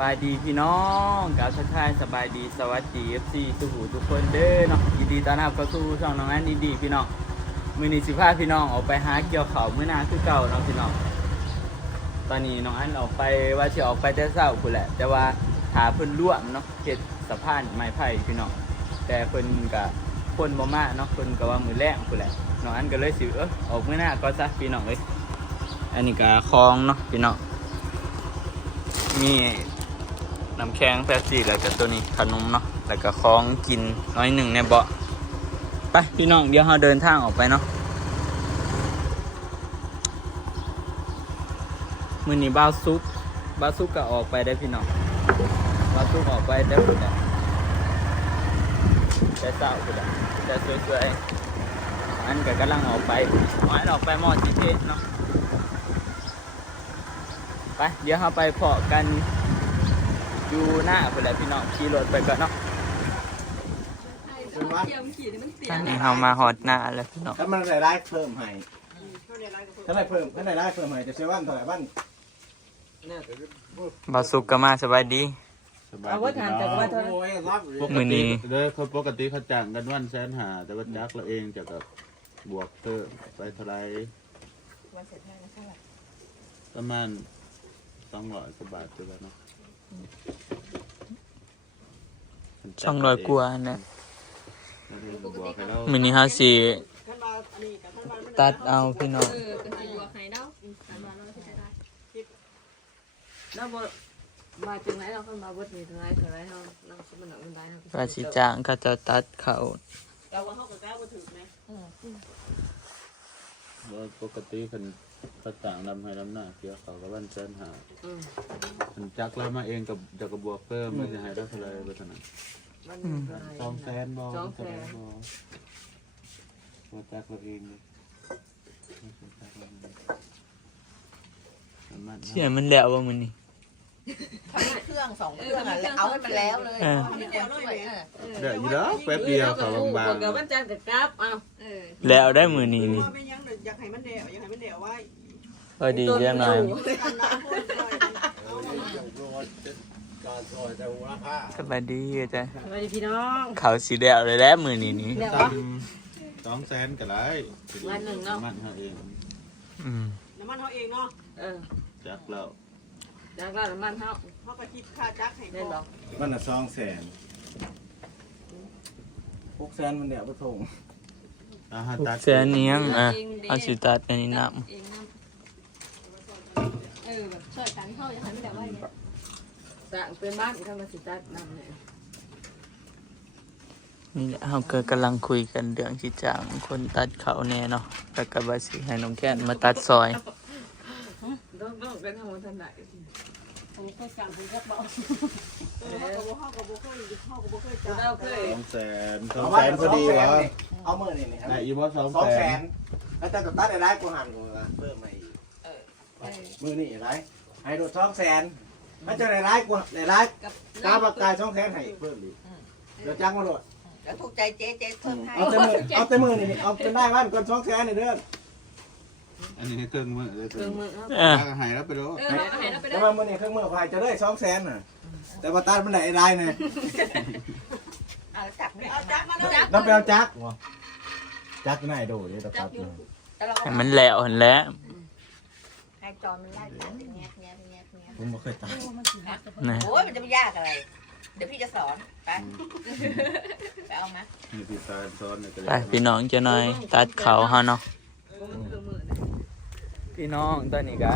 บายดีพี่น้องกล่าวทักทายสบายดีสวัสดี FC ทุกหูทุกคนเด้อเนาะยินดีต้อนรับเข้าสู่ช่องน้องอันดีๆพี่น้องมือนี้สิพาพี่น้องออกไปหาเกี่ยวเขาวมื้อหน้าคือเก่าเนาะพี่น้องตอนนี้น้องอันออกไปว่าสิออกไปแต่เช้าพุ่นแหละ แต่ว่าหาเพิ่นร่วมเนาะเฮ็ดสะพานไม้ไผ่พี่น้องแต่เพิ่นก็คนบ่มาเนาะเพิ่นก็ว่ามือแรกพุ่นแหละน้องอันก็เลยสิเออออกเมื้อหน้าก็ซะพี่น้องเอ้ยอันนี้ก็คลองเนาะพี่น้องมี น้ำแข็งแป๊บซี่แล้วก็ตัวนี้ขนมเนาะแล้วก็ของกินน้อยหนึ่งในเบาะไปพี่น้องเดี๋ยวเราเดินทางออกไปเนาะมือนี้บ้าซุกบ้าซุกก็ออกไปได้พี่น้องบ้าซุกออกไปได้พุ่นแหละแต่เศร้าพุ่นแหละแต่สวยๆอันก็กำลังออกไปอันออกไปหมอดจีเทเนาะไปเดี๋ยวเราไปเพาะกัน อยู่หน้าเพื่อนแหละพี่น้องขี่รถไปก่อนเนาะเป็นว่าตอนนี้เรามาฮอดหน้าแล้วพี่น้องถ้ามันรายได้เพิ่มให้ถ้าได้เพิ่มถ้าได้ได้เพิ่มให้จะเซวันเท่าไหร่บ้านบาสุกก็มาสบายดีสบายเอาว่าถามแต่ว่าเท่านั้นโอ้ยรับปกมื้อนี้ ติเด้อเขาปกติเขาจ้างกันวันแสนหาแต่ว่าจักเราเองจะกับบวกเพิ่มไปเท่าไหรประมาณสองร้อยกว่าบาทจะแล้วเนาะ ช่องรอยกลัวนะบวกให้เรามื้อนี้เฮาสิตัดเอาพี่น้องเออเป็นสีบัวไข่เน่าอันมาเราที่จะได้แล้วบ่มาถึงไหนเราเข้ามาบดมีถึงไหนถึงไหนเราเราสมันหนักมันได้เราว่าสิจ้างเขาเจะตัดเขาเราว่าเขาก็กล้าบ่ถึงไหมว่าปกติคนเขาจ้างดำให้ดำหน้าเกี่ยวเขากับวันแสนหาอืมคนจักเรามาเองกับจะกับบวกเพิ่มมันจะให้เราเท่าไหรไปเท่านั้นมันสองแสนบอสองแสนบอมาจักเราเองเลยมันมันเชื่อมันแล้วว่ามื้อนี้ เครื่องสองเครื่องอะเอาให้มันแล้วเลยเออมีคนช่วยเออเดี๋ยวอยู่แล้วแป๊บเดียวเขาบางเดี๋ยวมันจันกับกราฟเอาแล้วได้มื้อนี้นี่ไม่ยังอยากให้มันเดี่ยวอยากให้มันเดี่ยวไว้พอดีเรียบร้อยกันละคนเลยการซอยแต่หัวค่าสบายดีอาจารย์สวัสดีพี่น้องเขาสิแล้วเลยแล้วมื้อนี้นี่เดี๋ยวๆวะสองแสนก็ไรวันหนึ่งเนาะมันเขาเองอืมน้ำมันเขาเองเนาะเออจักเรา จากร้านน้ำมันเฮาเขาก็คิดค่าจักให้ได้ก่บออนกมันอะสองแสนหกแสนมันเดี๋ยวไปส่งอาหารหกตัดแสนนี้ยังอะเอาสิตัดอันนี้นํเองน้ำเออแบบช่วยกันเข้าอย่างนั้นไม่ได้ว่าอย่างเงี้ยสั่งเป็นบ้านอีกทำมาสิตัดน้ำเนี่ยนี่แหละเราก็กำลังคุยกันเรื่องสิจ้างคนตัดเขาแน่เนาะแล้วก็ว่าสิให้น้องแก้นมาตัดซอย ต้องต้องเป็นทางวันทันไหนผมเคยสั่งผมก็บอกเออเขาก็บอกเขาก็บอกเคยเขาก็บอกเคยจักเราเคยสองแสนสอเอางว่าแสนพอดีวะเอาเมื่อนี่นี่ได้อีบอสองสองแสแสนนแล้วแต่กับตัดได้ได้กูหันกูละเพิ่มมาอีกมือนี่ไรให้โดดสองแสนถ้าจะได้ได้กูได้ได้กาปากกายสองแสนให้เพิ่มอีกเดี๋ยวจ้างมาโดดแล้วถูกใจเจ๊เจ๊เพิ่มให้เอาแต่มือเอาแต่มือนี่เอาจนได้บ้านก่อนสองแสนในเดือน อันนี้ให้เครื่องมือเลยเครื่องมือเอาเออหายแล้วไปดูเออเห็นแล้วไปแต่ได้ว่ามือนี่เครื่องมือพายจะได้สองแสนน่ะแต่ว่าตัดมันได้ได้เนี่ยเอาจับไม่เอาเอาจัจักบมาเลยน้ำไปเอาจักวะจักไหนโดดเนี่ยตะปัดเลยแต่เราให้มันแล้วหันแหล้วให้จอนมันไล่จับอย่างเงี้ยเงี้ยเงี้ยเงี้ยผมไม่เคยตัดนะโอ้ยมันจะไม่ยากอะไร เดี๋ยวพี่จะสอนไปไปเอามานี่พี่ตาซ้อนเนี่ยก็ไปพี่น้องจะหน่อย ตัดเขาเฮาเนาะเครื่องมือ พี่น้องตอนนี้ก็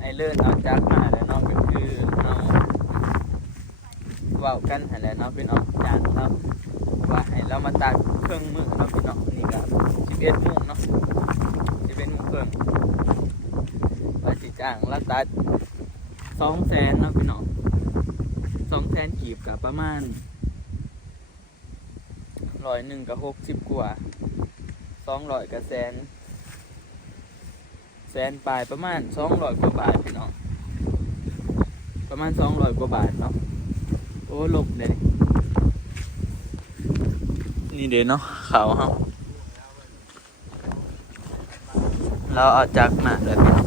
ไอเลื่อนเอาจักมาแล้วน้องก็คือเอาเว้ากันหันแหล้วเนาะพี่น้องจางเนาะว่าให้เรามาตัดเครื่องมือเนาะพี่น้องนี่ก็11โมงเนาะ11โมงครึ่งว่าสิจ้างแล้วตัด2แสนเนาะพี่น้อง2แสนกีบกับประมาณร้อยหนึ่งกับหกสิบกว่าสองร้อยกับแสน แสนปลายประมาณสองร้อยกว่าบาทพี่น้องประมาณสองร้อยกว่าบาทเนาะโอ้ลบเลยนี่เดี๋ยวเนาะเขาเฮาเราเอาจักมาแล้วพี่น้อง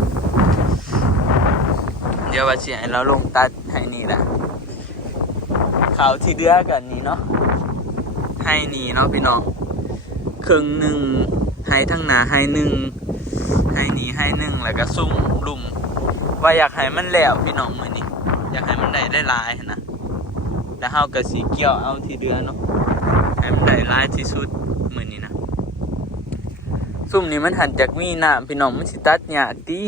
เดี๋ยวว่าสิให้เราลงตัดให้นี่แหละเขาวที่เดือกันนี่เนาะให้นี่เนาะพี่น้องครึ่งหนึ่งให้ทั้งหนาให้หนึ่งให้ ให้หนึ่งแล้วก็ซุ่มลุ่มว่าอยากให้มันแล้วพี่น้องมือนี้อยากให้มันได้ได้ลายนะแล้วเฮาก็สีเกี่ยวเอาทีเดือเนาะให้มันได้ลายที่สุดมือนี้นะซุ่มนี้มันหันจากมีหน้ำพี่น้องมันสิตัดหยาติ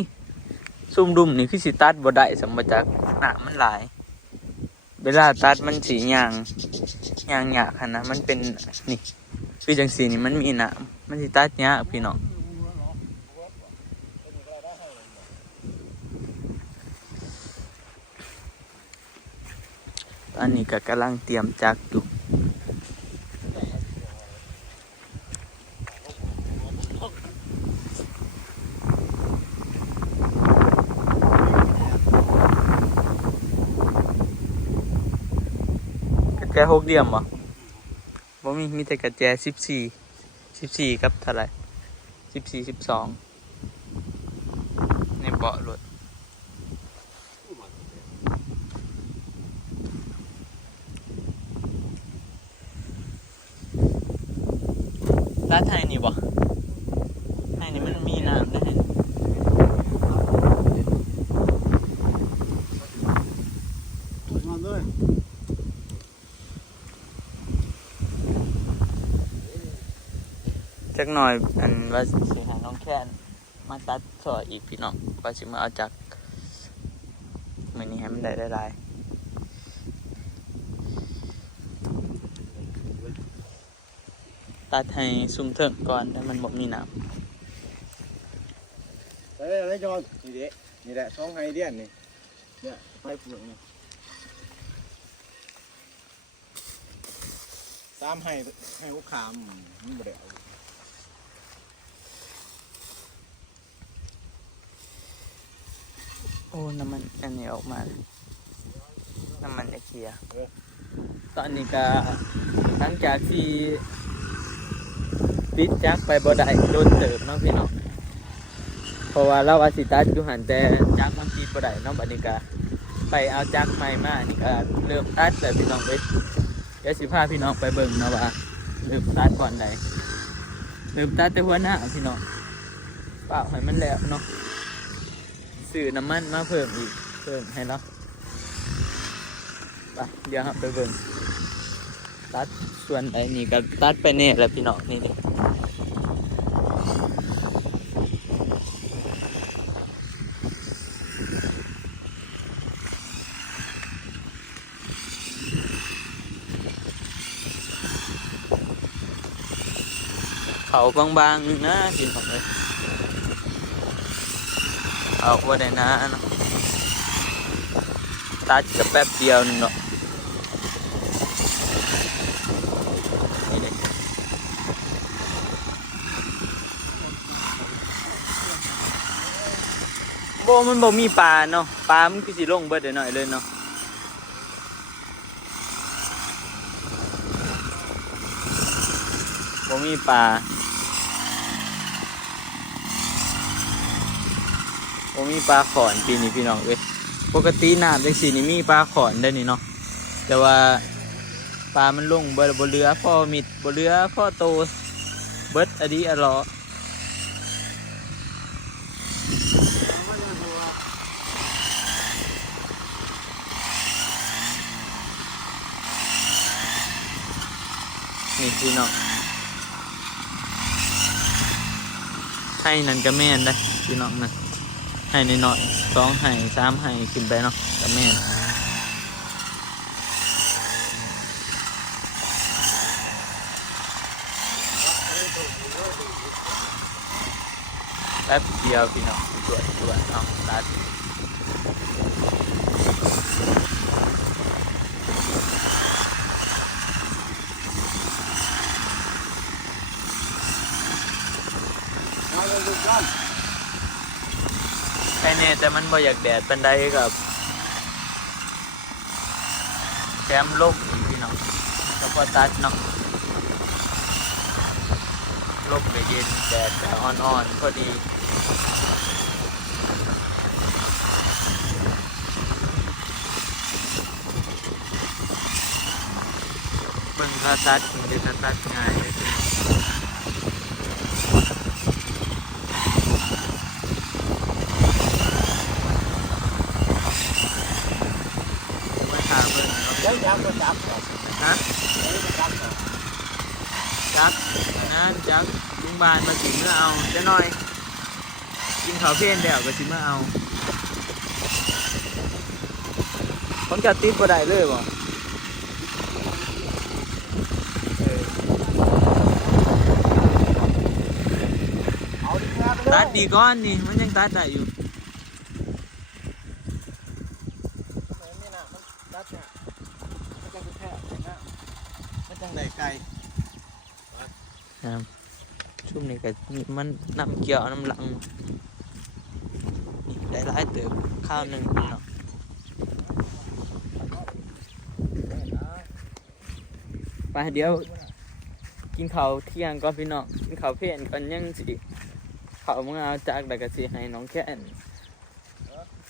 ซุ่มดุมนี่คือสิตัดบ่ได้สมบัจากหน้ำมันหลาย เวลาตัดมันสีหยางหยางหยากหันนะมันเป็นนี่คือจังสีนี่มันมีหน้ำมันสิตัดหยาพี่น้อง อนนี้ก็กำลังเตรียมจักอยู่กระแจหกเดียมบ่บ่มีมีแต่กระแจสิบสี่สิบสี่กับเท่าไรสิบสี่สิบสองในเบาะรถ ร้านไทยนี่บ่ไทยนี่มันมีน้ำได้นอนเลยจักหน่อยอันว่าสิหาน้องแค้นมาตัดซอยอีกพี่น้องว่าสิมาเอาจากมื้อนี้ให้มันได้หลายๆ ตัดให้ซุ่มเถิงก่อนแต่มันบ่มีน้ไปเลยอะไรจอนนี่เด็นี่แหละช่องไฮเดียนนี่เนี่ยไปปลูกนี่ตามให้ให้ลูกค้ามันบ่ได้เอาำโอ้น้ำมันอันนี้ออกมา น้ำมันจะเคลียร์ตอนนี้ก็หลังจากที่ ปิดจักไปบ่ได้โดนเติบเนาะพี่น้องเพราะว่าเราอาสิตัดอยู่หันแต่จักมันปิดบ่ได้เนาะบัดนี้ก็ไปเอาจักใหม่มานี่ก็เริ่มตัดแล้วพี่น้องเด้เดี๋ยวสิพาพี่น้องไปเบิ่งเนาะว่าเริ่มตัดก่อนใดเริ่มตัดแต่หัวหน้าพี่น้องเปล่าให้มันแล้วเนาะซื้อน้ำมันมาเพิ่มอีกเพิ่มให้เราไปเดี๋ยวครับไปเบิ่ง ตัดส่วนใดนี่ก็ตัดไปเนี่ยแหละพี่น้องนี่เด้อเขาบางๆนึงนะกินของเลยเอาว่าได้นะเนาะตัดกับแป๊บเดียวนึงเนาะนี่เด้ โบมันบ่มีปลาเนาะปลามันคือสิลงเบิดเดี๋ยวหน่อยเลยเนาะบ่มีปลาโอ้มีปลาขอนปีนี้พี่น้องเว้ยปกติน้ำจังสีนี่มีปลาขอนได้นี่เนาะแต่ว่าปลามันลงบ่บ่เรือพ่อมิดบ่เรือพ่อโตเบิดอดีอรอ นี่พี่น้องให้นั่นก็แม่นได้พี่น้องนะให้นหน่อยสองให้สามให้ขึ้นไปเนาะกับแม่นแป๊บเดียวพี่น้องตรวจตรวจเนาะตัด แค่นี้แต่มันบ่อยากแดดเป็นใดกับแซมลบพี่น้องแล้วก็ตัดน้องลบไปเย็นแดดแต่อ่อนๆพอดีเพิ่งเขตัดเพิ่งจะตัดง่ายเลย จับก็จับก่อนฮะเดี๋ยวจับก่อนจักนั่นจักลุงบานมาสิเมื่อเอาจะหน่อยกินข้าวเพี้ยนเดี๋ยวก็สิเมื่อเอาผมจะติดบ่ได้เลยบ่เอาดีงามไปเลยตัดดีก้อนนี่มันยังตัดได้อยู่ นี่นะมันตัดเนี่ยมันจะเป็นแค่นะมันจังได้ไกล ครับช่วงนี้ก็มันน้ำเกี่ยวน้ำหลังได้หลายเติบข้าวหนึ่งเนาะไปเดี๋ยวกินข้าวเที่ยงก่อนพี่น้องกินข้าวเพี้ยนก่อนยังสิข้าวมึงเอาจากแล้วก็สิให้น้องแค่น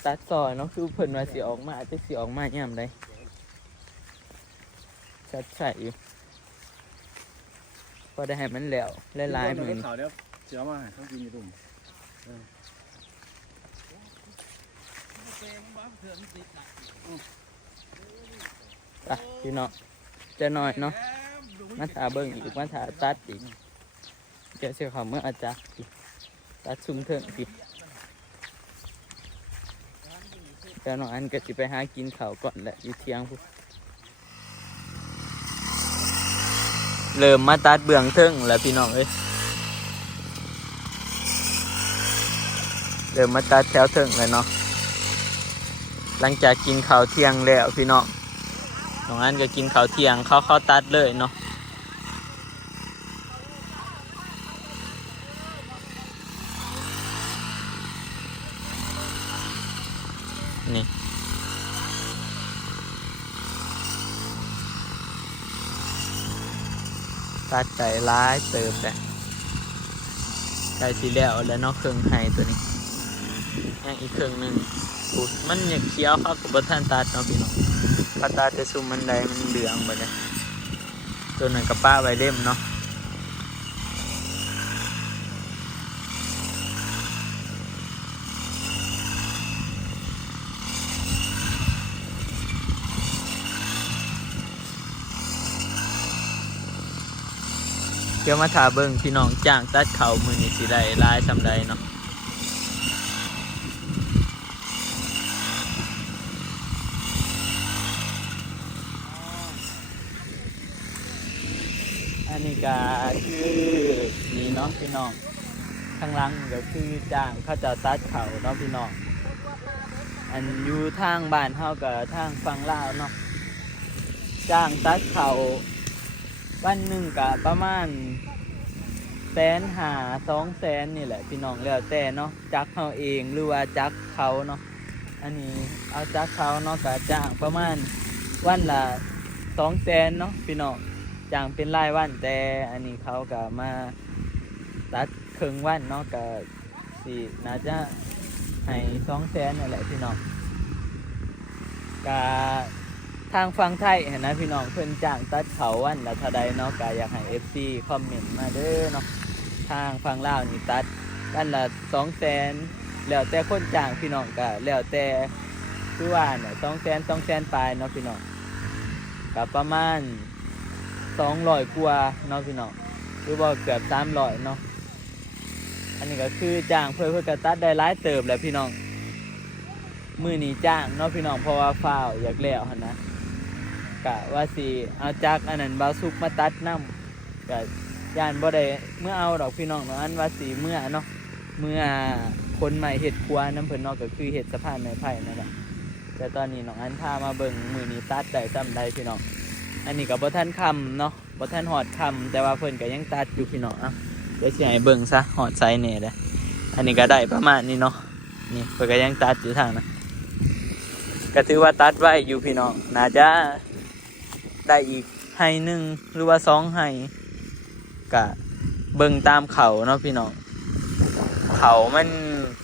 ตัดซอยเนาะคือเพิ่นว่าสิออกมาจะสิออกมายามใดชัดใช่อยู่ พอได้ให้มันแล้วหลายๆมื้อนี้เขาเดี๋ยวเสือมาให้เขากินอยู่ตุ่มไปพี่น้องจะหน่อยเนาะมาถาเบิ่งอีกมาถาตัดอีกเดี๋ยวเสียเขาเมื่ออาจารย์อีกตัดซุ่มเถิงอีกแล้วน้องอันก็สิไปหากินข้าวก่อนแหละอยู่เที่ยงพู้น เริ่มมาตัดเบื้องเทิงแล้วพี่น้องเอ้ยเริ่มมาตัดแถวเทิงแล้วเนาะหลังจากกินข้าวเที่ยงแล้วพี่น้องน้องอันก็กินข้าวเที่ยงเขาเข้าตัดเลยเนาะนี่ ตัดใจร้ายเติมแต่ใส่สีแล้วแล้วนอกเครื่องไฮตัวนี้ยังอีกเครื่องหนึ่งมันอยากเคี้ยวครับกับบท่านตัดเนาะพี่น้องพาตาจะซุ่มมันใดมันเหลืองไปเลยตัวหนึ่งกับป้าไวเล่มเนาะ เดี๋ยวมาถาเบิ้งพี่น้องจ้างตัดเขามือนี่สิได้ลายสำใดเนาะอันนี้ก็คือนี่เนาะพี่น้องข้างล่างก็คือจ้างเขาจะตัดเขาเนาะพี่น้องอันอยู่ทางบ้านเฮากับทางฝั่งลาวเนาะจ้างตัดเขา วันหนึ่งก็ประมาณแสนหาสองแสนนี่แหละ พี่น้องแล้วแต่เนาะจักเขาเองหรือว่าจักเขาเนาะอันนี้เอาจักเขาเนาะก็จ้างประมาณวันละสองแสนเนาะพี่น้องจ้างเป็นรายวันแต่อันนี้เขาก็มาตัดครึ่งวันเนาะก็สิน่าจะให้สองแสนนั่แหละพี่น้องก็ ทางฟังไทยเห็นนะพี่น้องเพิ่นจ้างตัดเขาวันละเท่าใดเนาะก็อยากให้ FC คอมเมนต์มาเด้อเนาะทางฟังลาวนี่ตัดวันละสองแสนแล้วแต่คนจ้างพี่น้องก็แล้วแต่คือว่าเนี่ยสองแสนสองแสนปลายเนาะพี่น้องก็ประมาณสองร้อยกว่าเนาะพี่น้องหรือว่าเกือบสามร้อยเนาะอันนี้ก็คือจ้างเพื่อเพื่อกระตัดได้หลายเติบแหล้วพี่น้องมือนี้จ้างเนาะพี่น้องเพราะว่าฟ้าวอยากแล้วหันนะ กะว่าสิเอาจักอันนั้นบาวซุกมาตัดน้ำกะยานบ่ได้เมื่อเอาดอกพี่น้องเนาะอันว่าสีเมื่อเนาะเมื่อคนใหม่เห็ดครัวน้ำเพิ่นเนาะก็คือเห็ดสะพานไม้ไผ่นั่นแหละแต่ตอนนี้น้องอันพามาเบิ่งมือนี้ตัดได้ซ้ำได้พี่น้องอันนี้ก็บ่ทันคำเนาะบ่ทันหอดคำแต่ว่าเพิ่นก็ยังตัดอยู่พี่น้องอะเดี๋ยวสิให้เบิ่งซะหอดไซส์นี่เด้ออันนี้ก็ได้ประมาณนี้เนาะนี่เพิ่นก็ยังตัดอยู่ทางนั้นก็ถือว่าตัดไว้อยู่พี่น้องน่าจะ ได้อีกไห้หนึ่งหรือว่าสองไห้ก็เบิ่งตามเขาเนาะพี่น้องเขามัน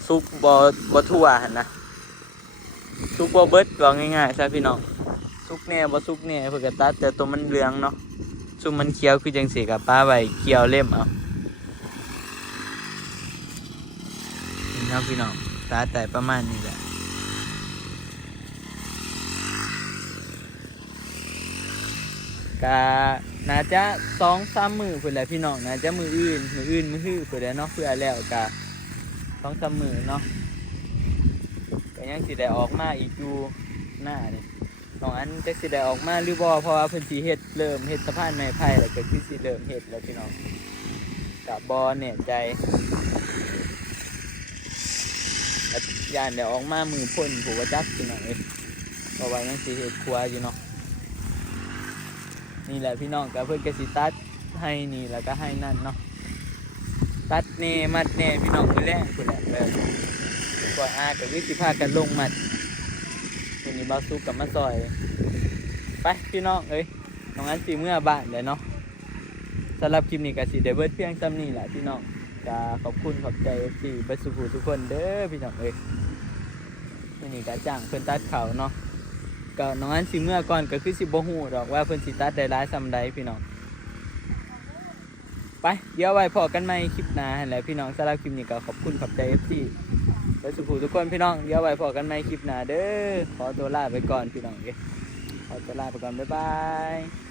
ซุกบ่บ่ทั่วหันนะซุกบ่เบิดว่าง่ายๆซะพี่น้องซุกแน่บ่ซุกแน่เพื่อก็ตัดแต่ตัวมันเหลืองเนาะซุ่มมันเคี้ยวคือจังสีกับป้าไว้เคี้ยวเล่มเอานี่ครับพี่น้องตาแต่ประมาณนี้แหละ กาน่าจะสองสามมือเพื่อแหละพี่น้องน่าจะมืออื่น มืออื่นมือฮื้อเพื่อนแหละเนาะเพื่อแล้วกาสองสามมือเนาะก็ยังสิได้ออกมาอีกอยู่หน้านี่น้องอันจะสิได้ออกมาหรือบ่เพราะว่าเพิ่นสิเฮ็ดเริ่มเฮ็ดสะพานไม้ไผ่แล้วก็คือสิเริ่มเฮ็ดแล้วพี่น้องกับบอเนี่ยใจยานเดี๋ยวออกมามือพ่นผู้ว่าจักพี่น้องเอ้ยเพราะว่ายังสิเฮ็ดครัวอยู่เนาะ นี่แหละพี่น้องก็เพิ่อนกสิตัดให้นี่แล้วก็ให้นั่นเนาะตัดเน่มัดเน่พี่น้องมือแรกพุ่นแหละแบบกว่าอาก็วิสิพากันลงมัดวันนี้บาสุกับมาซอย ไปพี่น้องเอ้ยน้องอันสีเมื่อบ้านเลยเนาะสำหรับคลิปนี้ก็สิเดเบิร์ดเพียงซ้ำนี่แหละพี่น้องก็ขอบคุณขอบใจที่บัสุภูทุกคนเด้อพี่น้องเอ้ยวันนี้ก็จ้างเพิ่อนตัดเขาเนาะ ก็น้องอันสิเมื่อก่อนก็คือสิบ่ฮู้ดอกว่าเพิ่นสิตัดได้หลายซำใดพี่น้องไปเดี๋ยวไว้พอกันใหม่คลิปหน้าหั่นแหละพี่น้องสำหรับคลิปนี้ก็ขอบคุณขอบใจที่ไปสุขทุกคนพี่น้องเดี๋ยวไว้พอกันใหม่คลิปหน้าเด้อขอตัวลาไปก่อนพี่น้องเด้อขอตัวลาไปก่อนบ๊ายบาย